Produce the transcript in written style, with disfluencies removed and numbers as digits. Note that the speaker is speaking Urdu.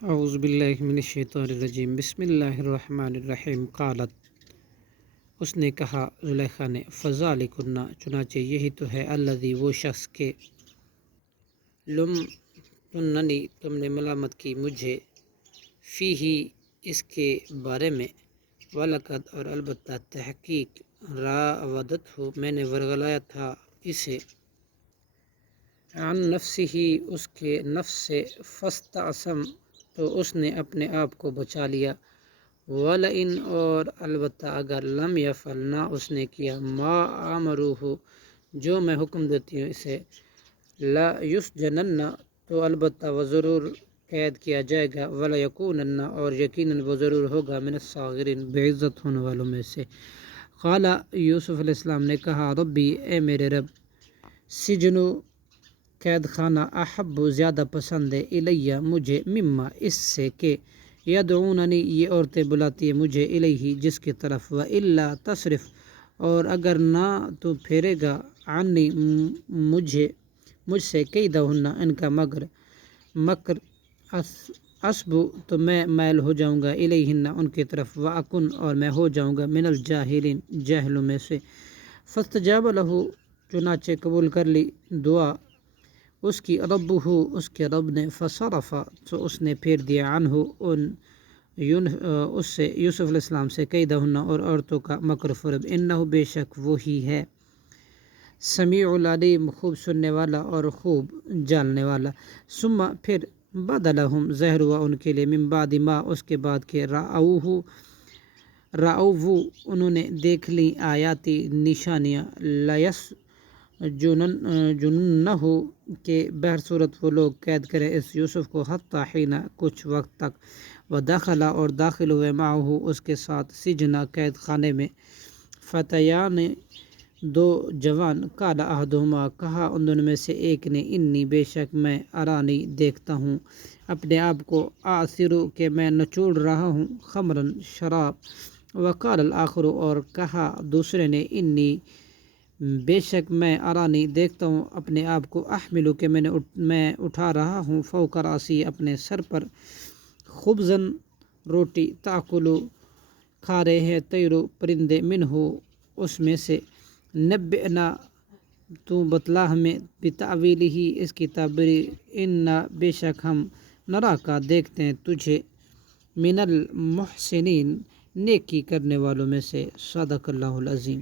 اعوذ باللہ من الشیطان الرجیم بسم اللہ الرحمن الرحیم قالت اس نے کہا زلیخا نے فذالکن چنانچہ یہی تو ہے الذی وہ شخص کے لم تننی تم نے ملامت کی مجھے فیہی اس کے بارے میں ولقد اور البتہ تحقیق راودتہ میں نے ورغلایا تھا اسے عن نفسہ اس کے نفس سے فاستعصم تو اس نے اپنے آپ کو بچا لیا وَلَئِنْ اور البتہ اگر لم یفعل نہ اس نے کیا ما آمروہ جو میں حکم دیتی ہوں اسے لا یسجنن تو البتہ وہ ضرور قید کیا جائے گا وَلَيَكُونَنَّ اور یقیناً وہ ضرور ہوگا من الصاغرین بے عزت ہونے والوں میں سے۔ قال یوسف علیہ السلام نے کہا ربی اے میرے رب سجنو قید خانہ احب زیادہ پسند ہے الیہ مجھے مما اس سے کہ یدعوننی یہ عورتیں بلاتی ہیں مجھے الیہ جس کی طرف والا تصرف اور اگر نہ تو پھیرے گا عنی مجھ سے کیدہن ان کا مکر اسبو تو میں مائل ہو جاؤں گا الیہن ان کی طرف واکن اور میں ہو جاؤں گا من الجاہلین جاہلوں میں سے۔ فاستجاب لہ چنانچہ قبول کر لی دعا اس کی ربہ اس کے رب نے فصرف تو اس نے پھیر دیا عنہ اس سے یوسف علیہ السلام سے کیدہن اور عورتوں کا مکر فرب انہ بے شک وہی ہے سمیع العلیم خوب سننے والا اور خوب جاننے والا۔ ثم پھر بدلہم ظاہر ہوا ان کے لیے من بعد ما اس کے بعد کہ رأوہ انہوں نے دیکھ لی آیاتی نشانیاں جننہ کہ بہر صورت وہ لوگ قید کریں اس یوسف کو حتی حین کچھ وقت تک ودخل اور داخل ہوئے معہ اس کے ساتھ سجنہ قید خانے میں فتیان دو جوان قال احدہما کہا ان دونوں میں سے ایک نے انی بے شک میں ارانی دیکھتا ہوں اپنے آپ کو آثرو کہ میں نچوڑ رہا ہوں خمرن شراب وقال الآخر اور کہا دوسرے نے انی بے شک میں ارانی دیکھتا ہوں اپنے آپ کو احملو کہ میں اٹھا رہا ہوں فوق راسی اپنے سر پر خبزن روٹی تاکلو کھا رہے ہیں طیرو پرندے منہو اس میں سے نبئنا تو بتلا ہمیں بتعویلہ اس کی تعبیر انا بے شک ہم نرا کا دیکھتے ہیں تجھے من المحسنین نیکی کرنے والوں میں سے۔ صدق اللہ العظیم۔